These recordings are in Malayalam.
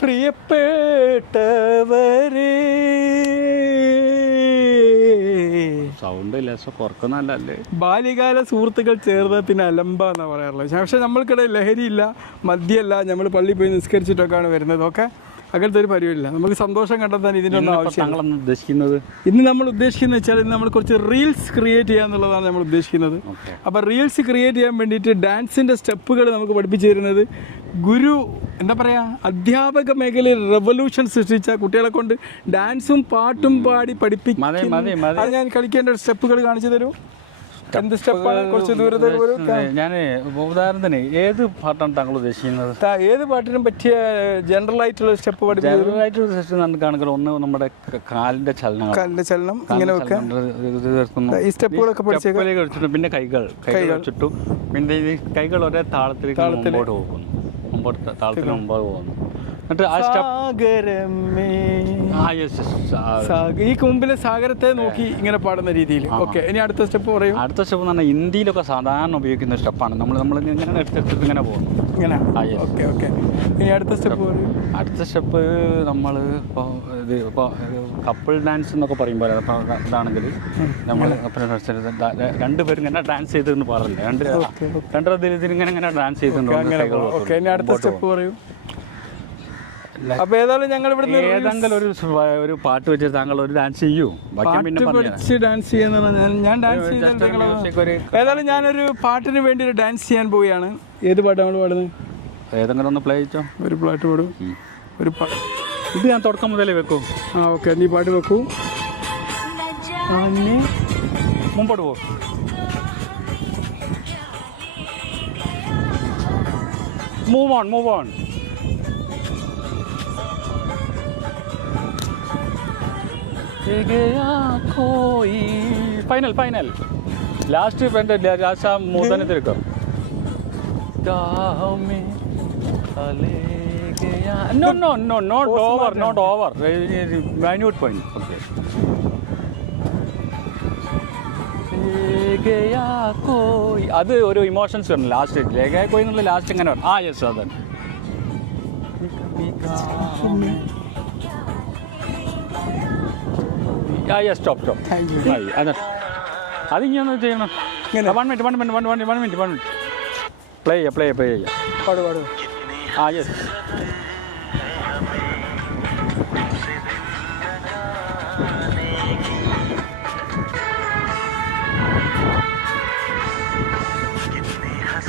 പ്രിയപ്പെട്ടവരെ. സൗണ്ട് കുറക്കുന്നല്ലേ ബാല്യകാല സുഹൃത്തുക്കൾ ചേർന്ന് പിന്നെ അലമ്പ എന്നാ പറയാറുള്ളത്. പക്ഷെ നമ്മൾക്കിടയിൽ ലഹരിയില്ല മദ്യമല്ല നമ്മൾ പള്ളി പോയി നിസ്കരിച്ചിട്ടൊക്കെയാണ് വരുന്നത്. ഒക്കെ അങ്ങനത്തെ ഒരു പരിപാടിയില്ല. നമുക്ക് സന്തോഷം കണ്ടെത്താൻ ഇതിനൊന്നും ആവശ്യം ആവശ്യമില്ല. ഉദ്ദേശിക്കുന്നത്? ഇന്ന് നമ്മൾ ഉദ്ദേശിക്കുന്നത് വെച്ചാൽ ഇന്ന് നമ്മൾ കുറച്ച് റീൽസ് ക്രിയേറ്റ് ചെയ്യുക എന്നുള്ളതാണ് നമ്മൾ ഉദ്ദേശിക്കുന്നത്. അപ്പോൾ റീൽസ് ക്രിയേറ്റ് ചെയ്യാൻ വേണ്ടിയിട്ട് ഡാൻസിന്റെ സ്റ്റെപ്പുകൾ നമുക്ക് പഠിപ്പിച്ചു തരുന്നത് ഗുരു എന്താ പറയുക അധ്യാപക മേഖലയിൽ റെവല്യൂഷൻ സൃഷ്ടിച്ച കുട്ടികളെ കൊണ്ട് ഡാൻസും പാട്ടും പാടി പഠിപ്പിക്കും. അത് ഞാൻ കളിക്കേണ്ട സ്റ്റെപ്പുകൾ കാണിച്ചു തരൂ. എന്ത് സ്റ്റെപ്പാണ്? കുറച്ച് ദൂരത്തേക്ക് വരൂ ഞാൻ ഉദാഹരണത്തിന് ഏത് പാട്ടാണ് താങ്കൾ ഉദ്ദേശിക്കുന്നത്? ഏത് പാട്ടിനും പറ്റിയ ജനറൽ ആയിട്ടുള്ള സ്റ്റെപ്പ് പഠിപ്പിച്ചു ജനറൽ ആയിട്ടുള്ള സ്റ്റെപ്പ് നമുക്ക് ഒന്ന് നമ്മുടെ കാലിന്റെ ചലനം കാലിന്റെ ചലനം ഇങ്ങനെ വെക്കാം. ഇത് തീർക്കുന്നു. ഈ സ്റ്റെപ്പുകളൊക്കെ വെച്ചിട്ട് പിന്നെ കൈകൾ കൈകൾ വെച്ചിട്ടു. പിന്നെ ഈ കൈകൾ ഒരേ താളത്തിലേക്ക് മുമ്പോട്ട് പോകുന്നു. മുമ്പോട്ട് താളത്തിന് മുമ്പോട്ട് പോകുന്നു. എന്നിട്ട് ആ സ്റ്റെപ്പ് ഈ മുമ്പിലെ സാഗരത്തെ നോക്കി ഇങ്ങനെ പാടുന്ന രീതിയിൽ. ഓക്കെ ഇനി അടുത്ത സ്റ്റെപ്പ് പറയും. അടുത്ത സ്റ്റെപ്പ് എന്ന് പറഞ്ഞാൽ ഇന്ത്യയിലൊക്കെ സാധാരണ ഉപയോഗിക്കുന്ന സ്റ്റെപ്പാണ് നമ്മൾ നമ്മൾ ഇങ്ങനെ എടുത്തെടുത്ത് ഇങ്ങനെ പോകുന്നു. ഇങ്ങനെ? ആ, yes. ഓക്കെ ഓക്കെ ഇനി അടുത്ത സ്റ്റെപ്പ് പറയും. അടുത്ത സ്റ്റെപ്പ് നമ്മൾ ഇപ്പോൾ ഇത് ഇപ്പോൾ കപ്പിൾ ഡാൻസ് എന്നൊക്കെ പറയുമ്പോൾ ഇതാണെങ്കിൽ നമ്മൾ രണ്ട് പേരും ഇങ്ങനെ ഡാൻസ് ചെയ്തെന്ന് പറഞ്ഞില്ലേ? രണ്ട് രണ്ടര ഇതിൽ ഇങ്ങനെ ഇങ്ങനെ ഡാൻസ് ചെയ്തിട്ടുണ്ട് ഓക്കെ ഇനി അടുത്ത സ്റ്റെപ്പ് പറയൂ. അപ്പൊ ഏതായാലും ഞങ്ങൾ ഇവിടെ ഏതെങ്കിലും ഒരു ഒരു പാട്ട് വെച്ച് താങ്കൾ ഒരു ഡാൻസ് ചെയ്യൂ. പഠിച്ച് ഡാൻസ് ചെയ്യുന്നതാണ്. ഞാൻ ഡാൻസ് ഏതായാലും ഞാനൊരു പാട്ടിന് വേണ്ടി ഒരു ഡാൻസ് ചെയ്യാൻ പോവുകയാണ്. ഏത് പാട്ടാണ് നമ്മൾ പാടുന്നത്? ഏതെങ്കിലും ഒന്ന് പ്ലേ ചെയ്ച്ചോ? ഒരു പാട്ട് പാടും. ഒരു പാട്ട് ഇത് ഞാൻ തുടക്കം മുതലേ വെക്കൂ. ആ ഓക്കെ നീ പാട്ട് വെക്കൂ. മുമ്പോട്ട് പോകും move on move on final final last front last ആ മൂന്നനെ തിരക്കും No, no, no, not over, not over. Minute point. Okay. ലേഖയാ കോയി അത് ഒരു ഇമോഷൻസ് വരണം. ലാസ്റ്റ് ലേഖയാ കോയി എന്നുള്ള ലാസ്റ്റ് എങ്ങനെ ആ യെസ് അതാണ്. Stop stop Thank you. അതെ അത് ഇങ്ങനെ ചെയ്യണം. ഇങ്ങനെ? One minute one minute one one one minute one minute play ചെയ്യാം പ്ലേ പ്ലേ ചെയ്യാം. പാടു പാടു. ആ യെസ്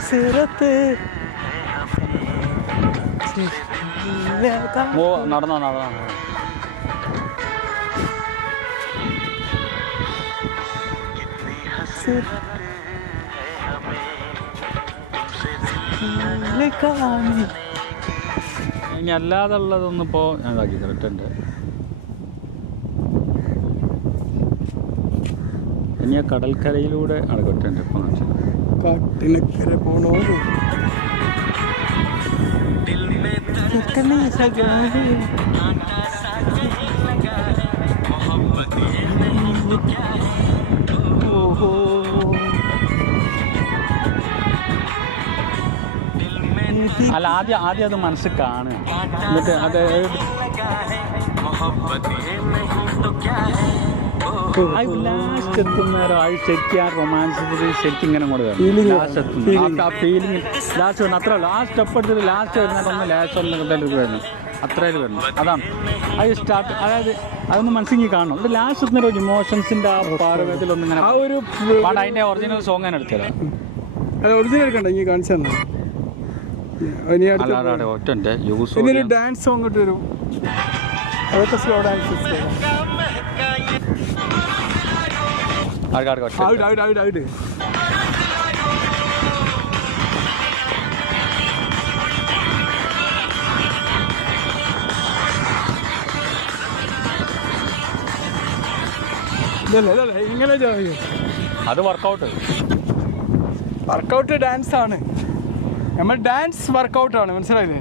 സിറത്ത് ഓ നടന്നോ. നടന്നോ ഇനി അല്ലാതെ ഉള്ളതൊന്നും ഇപ്പോൾ ഞാൻ ഇതാക്കി കറക്റ്റ് ഇനി ആ കടൽക്കരയിലൂടെ അടക്കട്ടുണ്ട് ഇപ്പം കാട്ടിനക്കര പോണോ? അല്ല ആദ്യം ആദ്യം അത് മനസ്സിൽ കാണുക. എന്നിട്ട് അത് ലാസ്റ്റ് എത്തുന്നേരം അത് ശരിക്കും ആ റൊമാൻസ് ശരിക്കും ഇങ്ങനെ ലാസ്റ്റ് എത്തുന്നു ആ ഫീലിംഗ് ലാസ്റ്റ് വരുന്നു അത്ര ആ സ്റ്റെപ്പ് എടുത്തിട്ട് ലാസ്റ്റ് വരുന്നിട്ടൊന്ന് ലാസ്റ്റ് വരുന്നു. അത്രയിൽ വരുന്നു. അതാണ്. അത് സ്റ്റാർട്ട് അതായത് അതൊന്ന് മനസ്സിൽ കാണണം. എന്നിട്ട് ലാസ്റ്റ് എത്തുന്ന ഒരു ഇമോഷൻസിന്റെ ആ പാരവത്തിലൊന്നും ഇങ്ങനെ ആ ഒരു അതിന്റെ ഒറിജിനൽ സോങ് ഞാൻ എടുത്തരാം അത് ഒറിജിനൽ കണ്ടോ? ഇനി കാണിച്ചു തന്നെ? ഇനി അടുത്ത അല്ലാതെ ഒറ്റ യൂസ് ഇനി ഒരു ഡാൻസ് സോങ് ഇട്ട് വരും. അതൊക്കെ slow dance out out out out ഇങ്ങനെ അത് വർക്കൗട്ട് വർക്കൗട്ട് ഡാൻസ് ആണ്. നമ്മൾ ഡാൻസ് വർക്കൗട്ടാണ് മനസ്സിലായില്ലേ?